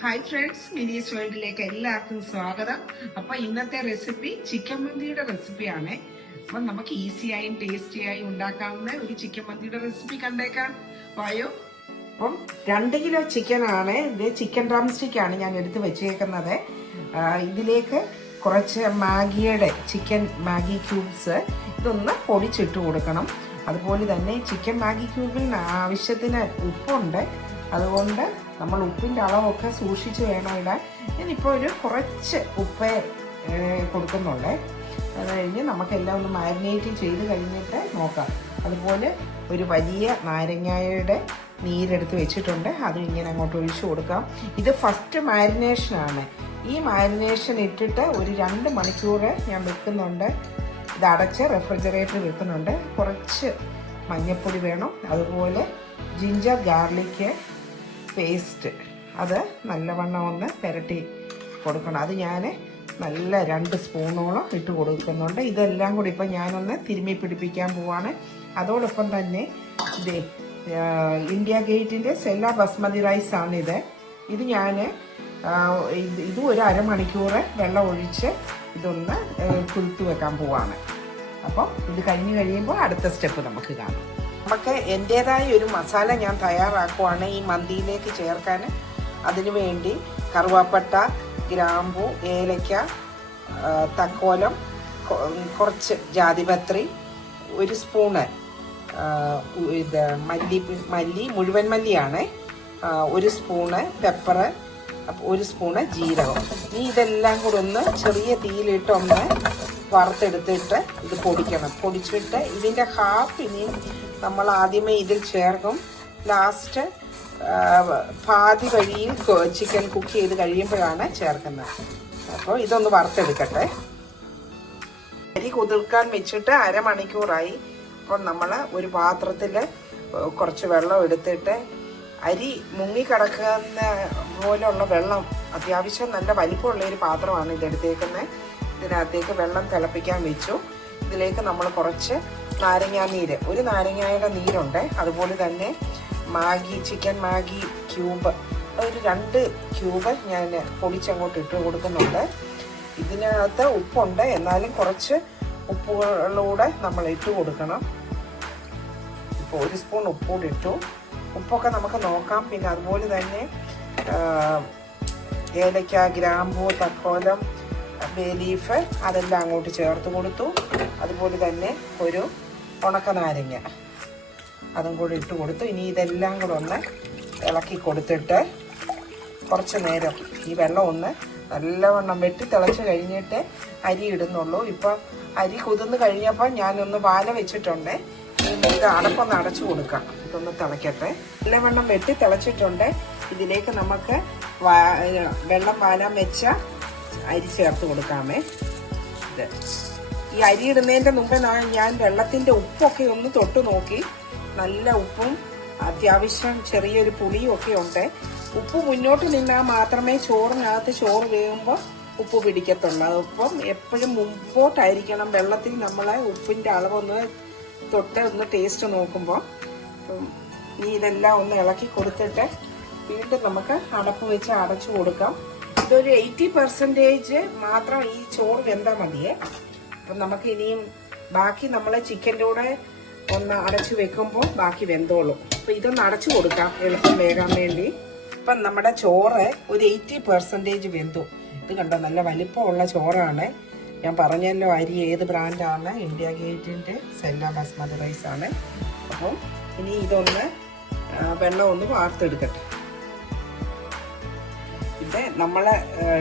Hi friends, മിനീസ് വേൾഡിലേക്ക് എല്ലാവർക്കും സ്വാഗതം. അപ്പൊ ഇന്നത്തെ റെസിപ്പി ചിക്കൻ മന്തിയുടെ റെസിപ്പിയാണ്. അപ്പൊ നമുക്ക് ഈസിയായും ടേസ്റ്റിയായും ഉണ്ടാക്കാവുന്ന ഒരു ചിക്കൻ മന്തിയുടെ റെസിപ്പി കണ്ടേക്കാം. വായോ. അപ്പം 2 കിലോ ചിക്കൻ ആണ് ഇത്. ചിക്കൻ ഡ്രം സ്റ്റിക്ക് ആണ് ഞാൻ എടുത്ത് വെച്ചേക്കുന്നത്. ഇതിലേക്ക് കുറച്ച് ചിക്കൻ മാഗി ക്യൂബ്സ് ഇതൊന്ന് പൊടിച്ചിട്ട് കൊടുക്കണം. അതുപോലെ തന്നെ ചിക്കൻ മാഗി ക്യൂബിന് ആവശ്യത്തിന് ഉപ്പുണ്ട്. അതുകൊണ്ട് നമ്മൾ ഉപ്പിൻ്റെ അളവൊക്കെ സൂക്ഷിച്ച് വേണം ഇടാൻ. ഞാനിപ്പോൾ കുറച്ച് ഉപ്പേ കൊടുക്കുന്നുണ്ട്. അത് കഴിഞ്ഞ് നമുക്കെല്ലാം ഒന്ന് മാരിനേറ്റ് ചെയ്ത് കഴിഞ്ഞിട്ട് നോക്കാം. അതുപോലെ ഒരു വലിയ നാരങ്ങയുടെ നീരെടുത്ത് വെച്ചിട്ടുണ്ട്. അതും ഇങ്ങനെ അങ്ങോട്ട് ഒഴിച്ചു കൊടുക്കാം. ഇത് ഫസ്റ്റ് മാരിനേഷനാണ്. ഈ മാരിനേഷൻ ഇട്ടിട്ട് ഒരു 2 മണിക്കൂർ ഞാൻ വെക്കുന്നുണ്ട്. ഇത് അടച്ച് റെഫ്രിജറേറ്ററിൽ വെക്കുന്നുണ്ട്. കുറച്ച് മഞ്ഞൾപ്പൊടി വേണം. അതുപോലെ ജിഞ്ചർ ഗാർലിക് പേസ്റ്റ് അത് നല്ലവണ്ണം ഒന്ന് പുരട്ടി കൊടുക്കണം. അത് ഞാൻ നല്ല 2 സ്പൂണോളം ഇട്ട് കൊടുക്കുന്നുണ്ട്. ഇതെല്ലാം കൂടി ഇപ്പം ഞാനൊന്ന് തിരുമ്മി പിടിപ്പിക്കാൻ പോവാണ്. അതോടൊപ്പം തന്നെ ഇന്ത്യ ഗേറ്റിൻ്റെ സെല്ല ബസ്മതി റൈസാണിത്. ഇത് ഞാൻ ഇതും ഒരു അരമണിക്കൂർ വെള്ളം ഒഴിച്ച് ഇതൊന്ന് കുതിർത്ത് വെക്കാൻ പോവാണ്. അപ്പോൾ ഇത് കഴിഞ്ഞ് കഴിയുമ്പോൾ അടുത്ത സ്റ്റെപ്പ് നമുക്ക് കാണാം. നമുക്ക് എൻ്റേതായ ഒരു മസാല ഞാൻ തയ്യാറാക്കുവാണ് ഈ മന്തിയിലേക്ക് ചേർക്കാൻ. അതിനു വേണ്ടി കറുവാപ്പട്ട, ഗ്രാമ്പു, ഏലക്ക, തക്കോലം, കുറച്ച് ജാതിപത്രി, 1 സ്പൂണ് മല്ലി മുഴുവൻ മല്ലിയാണ്, 1 സ്പൂണ് പെപ്പർ, 1 സ്പൂണ് ജീരകം. ഇനി ഇതെല്ലാം കൂടെ ഒന്ന് ചെറിയ തീയിലിട്ടൊന്ന് വറുത്തെടുത്തിട്ട് ഇത് പൊടിക്കണം. പൊടിച്ചിട്ട് ഇതിൻ്റെ ഹാഫ് ഇനിയും നമ്മൾ ആദ്യമേ ഇതിൽ ചേർക്കും. ലാസ്റ്റ് പാതി വഴിയിൽ ചിക്കൻ കുക്ക് ചെയ്ത് കഴിയുമ്പോഴാണ് ചേർക്കുന്നത്. അപ്പോൾ ഇതൊന്ന് വറുത്തെടുക്കട്ടെ. അരി കുതിർക്കാൻ വെച്ചിട്ട് അരമണിക്കൂറായി. അപ്പം നമ്മൾ ഒരു പാത്രത്തിൽ കുറച്ച് വെള്ളം എടുത്തിട്ട് അരി മുങ്ങിക്കിടക്കുന്ന പോലുള്ള വെള്ളം, അത്യാവശ്യം നല്ല വലിപ്പമുള്ള ഒരു പാത്രമാണ് ഇതെടുത്തേക്കുന്നത്. ഇതിനകത്തേക്ക് വെള്ളം തിളപ്പിക്കാൻ വെച്ചു. ഇതിലേക്ക് നമ്മൾ കുറച്ച് നാരങ്ങാനീര്, 1 നാരങ്ങയുടെ നീരുണ്ട്. അതുപോലെ തന്നെ ചിക്കൻ മാഗി ക്യൂബ് ഒരു 2 ക്യൂബ് ഞാൻ പൊടിച്ചങ്ങോട്ട് ഇട്ട് കൊടുക്കുന്നുണ്ട്. ഇതിനകത്ത് ഉപ്പുണ്ട്, എന്നാലും കുറച്ച് ഉപ്പുകളൂടെ നമ്മൾ ഇട്ട് കൊടുക്കണം. ഇപ്പോൾ 1 സ്പൂൺ ഉപ്പൂടെ ഇട്ടു. ഉപ്പൊക്കെ നമുക്ക് നോക്കാം. പിന്നെ അതുപോലെ തന്നെ ഏലക്ക, ഗ്രാമ്പൂ, തക്കോലം, ബേ ലീഫ് അതെല്ലാം അങ്ങോട്ട് ചേർത്ത് കൊടുത്തു. അതുപോലെ തന്നെ ഒരു ഉണക്ക നാരങ്ങ അതും കൂടി ഇട്ട് കൊടുത്തു. ഇനി ഇതെല്ലാം കൂടെ ഒന്ന് ഇളക്കി കൊടുത്തിട്ട് കുറച്ച് നേരം ഈ വെള്ളം ഒന്ന് നല്ലവണ്ണം വെട്ടി തിളച്ച് കഴിഞ്ഞിട്ട് അരി ഇടുന്നുള്ളൂ. ഇപ്പം അരി കുതിർന്ന് കഴിഞ്ഞപ്പോൾ ഞാനൊന്ന് വാല വെച്ചിട്ടുണ്ട്. ഇത് അടപ്പൊന്ന് അടച്ചു കൊടുക്കാം. ഇതൊന്ന് തിളയ്ക്കട്ടെ. നല്ലവണ്ണം വെട്ടി തിളച്ചിട്ടുണ്ട്. ഇതിലേക്ക് നമുക്ക് വെള്ളം വാലാൻ വെച്ച അരി ചേർത്ത് കൊടുക്കാമേ. ഈ അരി ഇടുന്നതിൻ്റെ മുമ്പ് ഞാൻ വെള്ളത്തിൻ്റെ ഉപ്പൊക്കെ ഒന്ന് തൊട്ട് നോക്കി. നല്ല ഉപ്പും അത്യാവശ്യം ചെറിയൊരു പുളിയും ഒക്കെ ഉണ്ട്. ഉപ്പ് മുന്നോട്ട് നിന്നാൽ മാത്രമേ ചോറിനകത്ത് ചോറ് വേകുമ്പോൾ ഉപ്പ് പിടിക്കത്തുള്ളൂ. അതിപ്പം എപ്പോഴും മുമ്പോട്ടായിരിക്കണം വെള്ളത്തിൽ നമ്മളെ ഉപ്പിൻ്റെ അളവൊന്ന് തൊട്ട് ഒന്ന് ടേസ്റ്റ് നോക്കുമ്പോൾ. ഇനി ഇതെല്ലാം ഒന്ന് ഇളക്കി കൊടുത്തിട്ട് വീണ്ടും നമുക്ക് അടപ്പ് വെച്ച് അടച്ചു കൊടുക്കാം. ഇതൊരു 80% മാത്രം ഈ ചോറ് വെന്താൽ മതിയേ. അപ്പം നമുക്ക് ഇനിയും ബാക്കി നമ്മൾ ചിക്കൻ്റെ കൂടെ ഒന്ന് അടച്ചു വെക്കുമ്പോൾ ബാക്കി വെന്തോളും. അപ്പം ഇതൊന്ന് അടച്ചു കൊടുക്കാം എളുപ്പം വേകാൻ വേണ്ടി. ഇപ്പം നമ്മുടെ ചോറ് ഒരു 80% വെന്തു. ഇത് കണ്ടോ, നല്ല വലിപ്പമുള്ള ചോറാണ്. ഞാൻ പറഞ്ഞല്ലോ അരി ഏത് ബ്രാൻഡാണ്, ഇന്ത്യ ഗേറ്റിൻ്റെ സെല്ല ബസ്മതി റൈസാണ്. അപ്പം ഇനി ഇതൊന്ന് വെള്ളം ഒന്ന് വാർത്തെടുക്കട്ടെ. ഇത് നമ്മൾ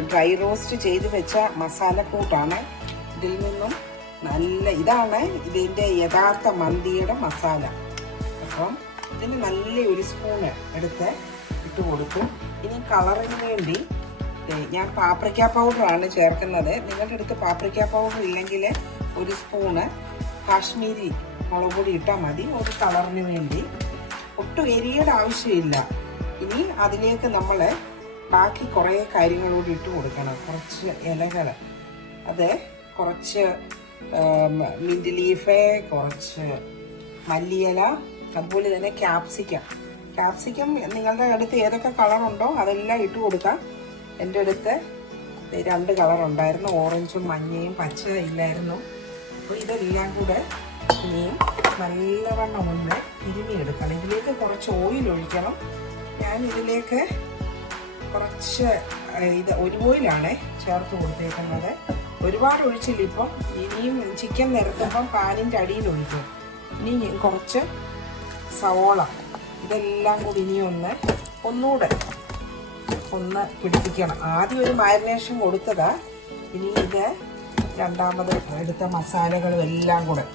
ഡ്രൈ റോസ്റ്റ് ചെയ്ത് വെച്ച മസാലക്കൂട്ടാണ്. ഇതിൽ നിന്നും ഇതാണ് ഇതിൻ്റെ യഥാർത്ഥ മന്തിയുടെ മസാല. അപ്പം ഇതിന് നല്ല 1 സ്പൂണ് എടുത്ത് ഇട്ട് കൊടുക്കും. ഇനി കളറിന് വേണ്ടി ഞാൻ പാപ്രിക്ക പൗഡറാണ് ചേർക്കുന്നത്. നിങ്ങളുടെ അടുത്ത് പാപ്രിക്ക പൗഡർ ഇല്ലെങ്കിൽ 1 സ്പൂണ് കാശ്മീരി മുളക് പൊടി ഇട്ടാൽ മതി ഒരു കളറിന് വേണ്ടി. ഒട്ടും എരിയുടെ ആവശ്യമില്ല. ഇനി അതിലേക്ക് നമ്മൾ ബാക്കി കുറേ കാര്യങ്ങളോട് ഇട്ട് കൊടുക്കണം. കുറച്ച് ഇലകൾ, അത് കുറച്ച് മിൻറ്റ് ലീഫ്, കുറച്ച് മല്ലിയില, അതുപോലെ തന്നെ ക്യാപ്സിക്കം നിങ്ങളുടെ അടുത്ത് ഏതൊക്കെ കളറുണ്ടോ അതെല്ലാം ഇട്ട് കൊടുക്കാം. എൻ്റെ അടുത്ത് 2 കളറുണ്ടായിരുന്നു, ഓറഞ്ചും മഞ്ഞയും പച്ച ഇല്ലായിരുന്നു. അപ്പോൾ ഇതെല്ലാം കൂടെ ഇനിയും നല്ലവണ്ണം ഒന്ന് തിരുമിയെടുക്കണം. ഇതിലേക്ക് കുറച്ച് ഓയിൽ ഒഴിക്കണം. ഞാൻ ഇതിലേക്ക് കുറച്ച് ഒലിവ് ഓയിലാണ് ചേർത്ത് കൊടുത്തേക്കുന്നത്. ഒരുപാട് ഒഴിച്ചില്ല. ഇപ്പം ഇനിയും ചിക്കൻ നിരത്തുമ്പം പാനിൻ്റെ അടിയിൽ ഒഴിക്കും. ഇനി കുറച്ച് സവോള ഇതെല്ലാം കൂടി ഇനി ഒന്നുകൂടെ ഒന്ന് പിടിപ്പിക്കണം. ആദ്യം ഒരു മാരിനേഷൻ കൊടുത്തതാ. ഇനി ഇത് രണ്ടാമത് എടുത്ത മസാലകളും എല്ലാം കൂടെ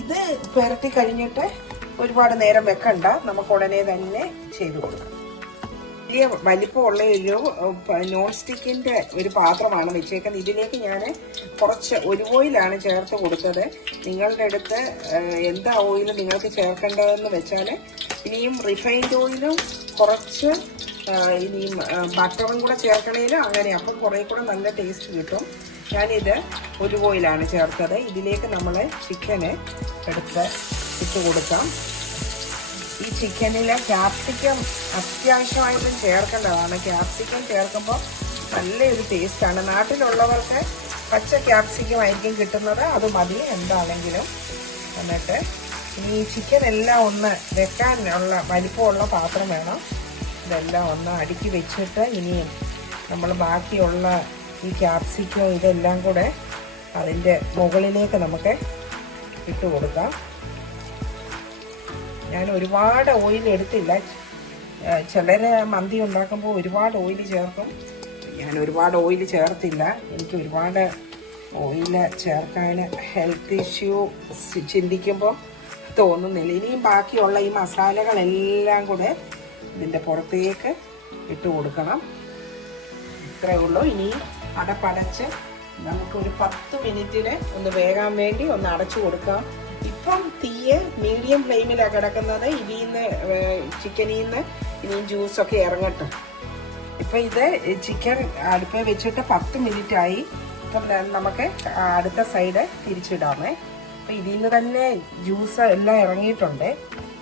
ഇത് പുരട്ടി കഴിഞ്ഞിട്ട് ഒരുപാട് നേരം വെക്കണ്ട, നമുക്ക് ഉടനെ തന്നെ ചെയ്ത് കൊടുക്കാം. വലിയ വലിപ്പമുള്ള ഒരു നോൺ സ്റ്റിക്കിൻ്റെ ഒരു പാത്രമാണ് വെച്ചേക്കുന്നത്. ഇതിലേക്ക് ഞാൻ കുറച്ച് ഒലിവ് ഓയിലാണ് ചേർത്ത് കൊടുത്തത്. നിങ്ങളുടെ അടുത്ത് എന്താ ഓയിൽ നിങ്ങൾക്ക് ചേർക്കേണ്ടതെന്ന് വെച്ചാൽ ഇനിയും റിഫൈൻഡ് ഓയിലും കുറച്ച് ഇനിയും ബട്ടറും കൂടെ ചേർക്കണേലും അങ്ങനെ, അപ്പം കുറേ കൂടെ നല്ല ടേസ്റ്റ് കിട്ടും. ഞാനിത് ഒലിവ് ഓയിലാണ് ചേർത്തത്. ഇതിലേക്ക് നമ്മൾ ചിക്കന് എടുത്ത് ഇട്ട് കൊടുക്കാം. ഈ ചിക്കനിലെ ക്യാപ്സിക്കം അത്യാവശ്യമായിട്ടും ചേർക്കേണ്ടതാണ്. ക്യാപ്സിക്കം ചേർക്കുമ്പോൾ നല്ലൊരു ടേസ്റ്റാണ്. നാട്ടിലുള്ളവർക്ക് പച്ച ക്യാപ്സിക്കം ആയിരിക്കും കിട്ടുന്നത്, അത് മതി എന്താണെങ്കിലും. എന്നിട്ട് ഈ ചിക്കൻ എല്ലാം ഒന്ന് വെക്കാനുള്ള വലിപ്പമുള്ള പാത്രം വേണം. ഇതെല്ലാം ഒന്ന് അടുക്കി വെച്ചിട്ട് ഇനിയും നമ്മൾ ബാക്കിയുള്ള ഈ ക്യാപ്സിക്കം ഇതെല്ലാം കൂടെ അതിൻ്റെ മുകളിലേക്ക് നമുക്ക് ഇട്ട് കൊടുക്കാം. ഞാൻ ഒരുപാട് ഓയിൽ എടുത്തില്ല. ചിലർ മന്തി ഉണ്ടാക്കുമ്പോൾ ഒരുപാട് ഓയിൽ ചേർക്കും. ഞാൻ ഒരുപാട് ഓയിൽ ചേർത്തില്ല. എനിക്ക് ഒരുപാട് ഓയിൽ ചേർക്കാൻ ഹെൽത്ത് ഇഷ്യൂ ചിന്തിക്കുമ്പോൾ തോന്നുന്നില്ല. ഇനിയും ബാക്കിയുള്ള ഈ മസാലകളെല്ലാം കൂടെ ഇതിൻ്റെ പുറത്തേക്ക് ഇട്ട് കൊടുക്കണം. ഇത്രയേ ഉള്ളൂ. ഇനി അടപ്പടച്ച് നമുക്കൊരു 10 മിനിറ്റിന് ഒന്ന് വേകാൻ വേണ്ടി ഒന്ന് അടച്ചു കൊടുക്കാം. ഇപ്പം തീയെ മീഡിയം ഫ്ലെയിമിലാണ് കിടക്കുന്നത്. ഇതിൽ നിന്ന് ചിക്കനിൽ നിന്ന് ഇനിയും ജ്യൂസൊക്കെ ഇറങ്ങട്ടെ. ഇപ്പം ഇത് ചിക്കൻ അടുപ്പിൽ വെച്ചിട്ട് 10 മിനിറ്റായി. ഇപ്പം നമുക്ക് അടുത്ത സൈഡ് തിരിച്ചിടാമേ. അപ്പം ഇതിൽ നിന്ന് തന്നെ ജ്യൂസ് എല്ലാം ഇറങ്ങിയിട്ടുണ്ട്.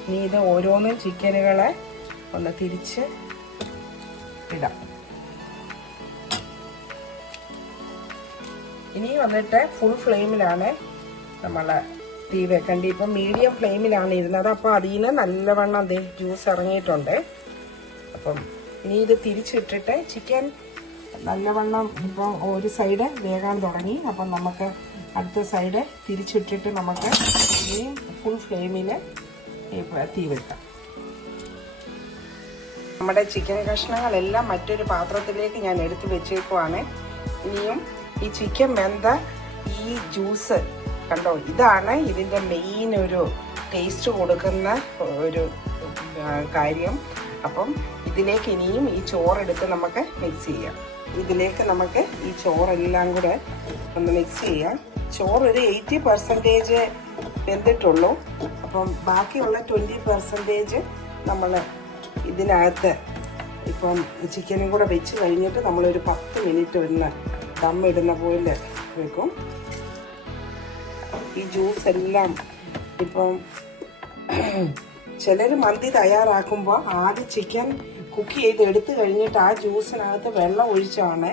ഇനി ഇത് ഓരോന്നും ചിക്കനുകളെ ഒന്ന് തിരിച്ച് ഇടാം. ഇനി വന്നിട്ട് ഫുൾ ഫ്ലെയിമിലാണ് നമ്മൾ തീ വെക്കേണ്ടി. ഇപ്പം മീഡിയം ഫ്ലെയിമിലാണ് ഇരുന്നത്. അപ്പോൾ അതിൽ നിന്ന് നല്ലവണ്ണം ജ്യൂസ് ഇറങ്ങിയിട്ടുണ്ട്. അപ്പം ഇനി ഇത് തിരിച്ചിട്ടിട്ട് ചിക്കൻ നല്ലവണ്ണം ഇപ്പം ഒരു സൈഡ് വേകാൻ തുടങ്ങി. അപ്പം നമുക്ക് അടുത്ത സൈഡ് തിരിച്ചിട്ടിട്ട് നമുക്ക് ഇനിയും ഫുൾ ഫ്ലെയിമിൽ തീ വെക്കാം. നമ്മുടെ ചിക്കൻ കഷ്ണങ്ങളെല്ലാം മറ്റൊരു പാത്രത്തിലേക്ക് ഞാൻ എടുത്ത് വെച്ചേക്കുവാണ്. ഇനിയും ഈ ചിക്കൻ വെന്ത ഈ ജ്യൂസ് കണ്ടോ, ഇതാണ് ഇതിൻ്റെ മെയിൻ ഒരു ടേസ്റ്റ് കൊടുക്കുന്ന ഒരു കാര്യം. അപ്പം ഇതിലേക്ക് ഇനിയും ഈ ചോറെടുത്ത് നമുക്ക് മിക്സ് ചെയ്യാം. ഇതിലേക്ക് നമുക്ക് ഈ ചോറെല്ലാം കൂടെ ഒന്ന് മിക്സ് ചെയ്യാം. ചോറ് ഒരു 80% വെന്തിട്ടുള്ളൂ. അപ്പം ബാക്കിയുള്ള 20% നമ്മൾ ഇതിനകത്ത് ഇപ്പം ചിക്കനും കൂടെ വെച്ച് കഴിഞ്ഞിട്ട് നമ്മളൊരു 10 മിനിറ്റ് ഒന്ന് ദമ്മിടുന്ന പോലെ വെക്കും. ഈ ജ്യൂസ് എല്ലാം ഇപ്പം ചിലർ മന്തി തയ്യാറാക്കുമ്പോൾ ആദ്യം ചിക്കൻ കുക്ക് ചെയ്ത് എടുത്തു കഴിഞ്ഞിട്ട് ആ ജ്യൂസിനകത്ത് വെള്ളം ഒഴിച്ചാണ്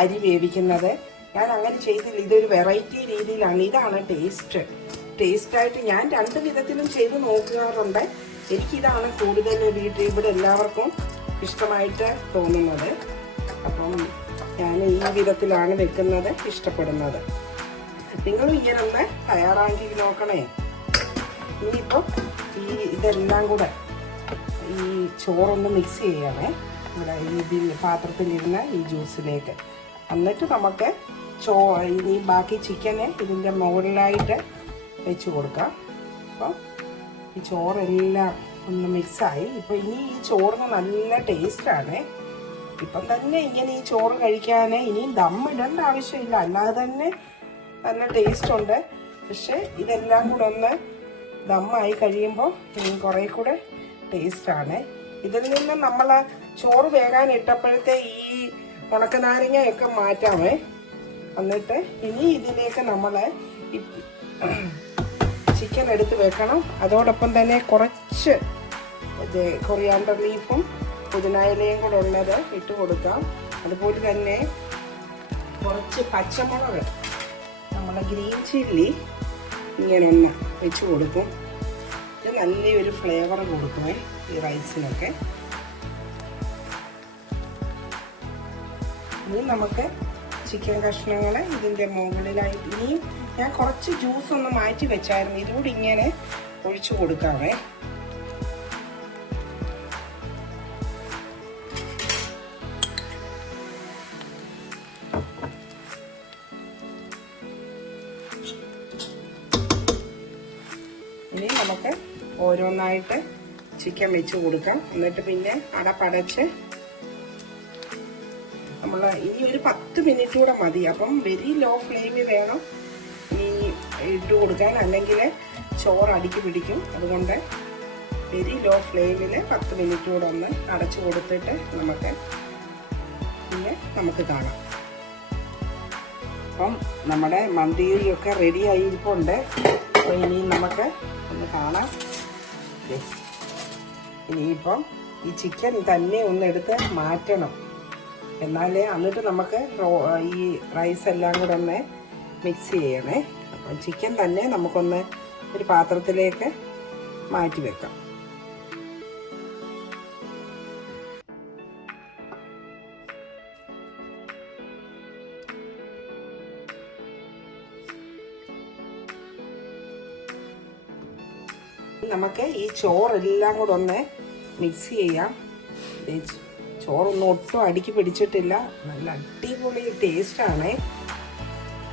അരി വേവിക്കുന്നത്. ഞാൻ അങ്ങനെ ചെയ്തില്ല. ഇതൊരു വെറൈറ്റി രീതിയിലാണ്. ഇതാണ് ടേസ്റ്റായിട്ട് ഞാൻ 2 വിധത്തിലും ചെയ്ത് നോക്കാറുണ്ട്. എനിക്കിതാണ് കൂടുതൽ ഇവിടെ എല്ലാവർക്കും ഇഷ്ടമായിട്ട് തോന്നുന്നത്. അപ്പം ഞാൻ ഈ വിധത്തിലാണ് വെക്കുന്നത്, ഇഷ്ടപ്പെടുന്നത്. നിങ്ങളും ഇങ്ങനെ ഒന്ന് തയ്യാറാക്കി നോക്കണേ. ഇനിയിപ്പം ഇതെല്ലാം കൂടെ ഈ ചോറൊന്ന് മിക്സ് ചെയ്യണേ ഇവിടെ ഈ പാത്രത്തിലിരുന്ന ഈ ജ്യൂസിലേക്ക്. എന്നിട്ട് നമുക്ക് ഇനി ബാക്കി ചിക്കന് ഇതിൻ്റെ മുകളിലായിട്ട് വെച്ച് കൊടുക്കാം. അപ്പം ഈ ചോറെല്ലാം ഒന്ന് മിക്സായി. ഇപ്പം ഇനി ഈ ചോറിന് നല്ല ടേസ്റ്റാണ്. ഇപ്പം തന്നെ ഇങ്ങനെ ഈ ചോറ് കഴിക്കാൻ ഇനിയും ദമ്മിടേണ്ട ആവശ്യമില്ല, അല്ലാതെ തന്നെ നല്ല ടേസ്റ്റ് ഉണ്ട്. പക്ഷെ ഇതെല്ലാം കൂടെ ഒന്ന് ദമ്മായി കഴിയുമ്പോൾ ഇനിയും കുറേ കൂടെ ടേസ്റ്റാണ്. ഇതിൽ നിന്ന് നമ്മൾ ചോറ് വേകാൻ ഇട്ടപ്പോഴത്തെ ഈ ഉണക്കനാരങ്ങയൊക്കെ മാറ്റാമേ. എന്നിട്ട് ഇനി ഇതിലേക്ക് നമ്മൾ ചിക്കൻ എടുത്ത് വെക്കണം. അതോടൊപ്പം തന്നെ കുറച്ച് കൊറിയാണ്ടർ ലീഫും പുതിനയിലയും കൂടെ ഉള്ളത് ഇട്ട് കൊടുക്കാം. അതുപോലെ തന്നെ കുറച്ച് പച്ചമുളക്, നമ്മുടെ ഗ്രീൻ ചില്ലി ഇങ്ങനെ ഒന്ന് വെച്ച് കൊടുക്കും. ഇത് നല്ലൊരു ഫ്ലേവർ കൊടുക്കുമേ ഈ റൈസിനൊക്കെ. ഇനി നമുക്ക് ചിക്കൻ കഷ്ണങ്ങൾ ഇതിൻ്റെ മുകളിലായിട്ട്, ഇനി ഞാൻ കുറച്ച് ജ്യൂസ് ഒന്ന് മാറ്റി വെച്ചായിരുന്നു, ഇതുകൂടി ഇങ്ങനെ ഒഴിച്ചു കൊടുക്കാമേ. ഇനി നമുക്ക് ഓരോന്നായിട്ട് ചിക്കൻ വെച്ച് കൊടുക്കാം. എന്നിട്ട് പിന്നെ അടപ്പടച്ച് നമ്മൾ ഇനി ഒരു 10 മിനിറ്റ് കൂടെ മതി. അപ്പം വെരി ലോ ഫ്ലെയിമിൽ വേണം ഇനി ഇട്ട് കൊടുക്കാൻ, അല്ലെങ്കിൽ ചോറ് അടിക്ക് പിടിക്കും. അതുകൊണ്ട് വെരി ലോ ഫ്ലെയിമിൽ 10 മിനിറ്റ് കൂടെ ഒന്ന് അടച്ചു കൊടുത്തിട്ട് നമുക്ക് കാണാം. അപ്പം നമ്മുടെ മന്തിയൊക്കെ റെഡി ആയിരിപ്പുണ്ട്. അപ്പോൾ ഇനി നമുക്ക് ഒന്ന് കാണാം. ഇനിയിപ്പം ഈ ചിക്കൻ തന്നെ ഒന്ന് എടുത്ത് മാറ്റണം, എന്നാലേ എന്നിട്ട് നമുക്ക് ഈ റൈസ് എല്ലാം കൂടെ ഒന്ന് മിക്സ് ചെയ്യണേ. അപ്പം ചിക്കൻ തന്നെ നമുക്കൊന്ന് ഒരു പാത്രത്തിലേക്ക് മാറ്റി വെക്കാം. നമുക്ക് ഈ ചോറെല്ലാം കൂടെ ഒന്ന് മിക്സ് ചെയ്യാം. ചോറൊന്നും ഒട്ടും അടുക്കി പിടിച്ചിട്ടില്ല, നല്ല അടിപൊളി ടേസ്റ്റാണ്.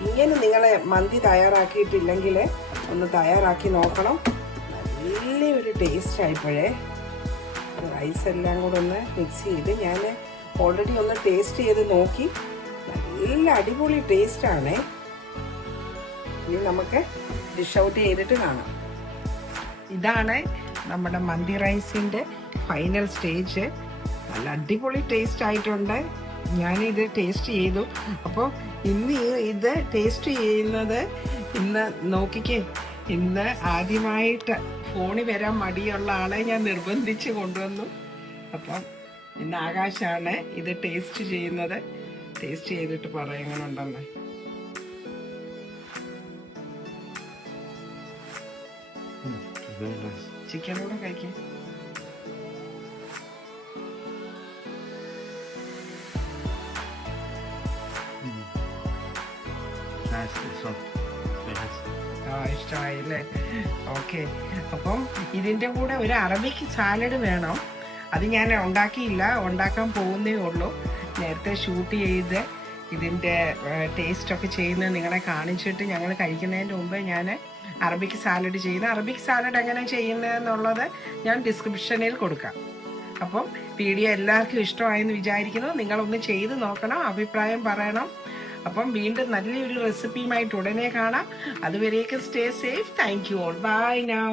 ഇങ്ങനെ നിങ്ങൾ മന്തി തയ്യാറാക്കിയിട്ടില്ലെങ്കിൽ ഒന്ന് തയ്യാറാക്കി നോക്കണം, നല്ലൊരു ടേസ്റ്റ് ആയിപ്പോഴേ. റൈസ് എല്ലാം കൂടെ ഒന്ന് മിക്സ് ചെയ്ത് ഞാൻ ഓൾറെഡി ഒന്ന് ടേസ്റ്റ് ചെയ്ത് നോക്കി, നല്ല അടിപൊളി ടേസ്റ്റാണ്. ഇനി നമുക്ക് ഡിഷ് ഔട്ട് ചെയ്തിട്ട് കാണാം. ഇതാണ് നമ്മുടെ മന്തി റൈസിൻ്റെ ഫൈനൽ സ്റ്റേജ്. നല്ല അടിപൊളി ടേസ്റ്റ് ആയിട്ടുണ്ട്. ഞാനിത് ടേസ്റ്റ് ചെയ്തു. അപ്പോൾ ഇന്ന് ഇത് ടേസ്റ്റ് ചെയ്യുന്നത്, ഇന്ന് നോക്കിക്കേ, ഇന്ന് ആദ്യമായിട്ട് ഫോണിൽ വരാൻ മടിയുള്ള ആളെ ഞാൻ നിർബന്ധിച്ച് കൊണ്ടുവന്നു. അപ്പം ഇന്ന് ആകാശാണ് ഇത് ടേസ്റ്റ് ചെയ്യുന്നത്. ടേസ്റ്റ് ചെയ്തിട്ട് പറയാം എങ്ങനെ ഉണ്ടെന്ന്. ചിക്കൻ കൂടെ കഴിക്കാം. ഇഷ്ടമായില്ലേ? ഓക്കെ. അപ്പം ഇതിൻ്റെ കൂടെ ഒരു അറബിക് സാലഡ് വേണം. അത് ഞാൻ ഉണ്ടാക്കിയില്ല, ഉണ്ടാക്കാൻ പോകുന്നേ ഉള്ളൂ. നേരത്തെ ഷൂട്ട് ചെയ്ത് ഇതിൻ്റെ ടേസ്റ്റൊക്കെ ചെയ്യുന്നത് നിങ്ങളെ കാണിച്ചിട്ട് ഞങ്ങൾ കഴിക്കുന്നതിൻ്റെ മുമ്പ് ഞാൻ അറബിക് സാലഡ് ചെയ്യുന്നത്. അറബിക് സാലഡ് എങ്ങനെ ചെയ്യുന്നതെന്നുള്ളത് ഞാൻ ഡിസ്ക്രിപ്ഷനിൽ കൊടുക്കാം. അപ്പം വീഡിയോ എല്ലാവർക്കും ഇഷ്ടമായെന്ന് വിചാരിക്കുന്നു. നിങ്ങളൊന്ന് ചെയ്ത് നോക്കണം, അഭിപ്രായം പറയണം. അപ്പം വീണ്ടും നല്ലൊരു റെസിപ്പിയുമായിട്ട് ഉടനെ കാണാം. അതുവരേക്കും stay safe. Thank you all. Buy now.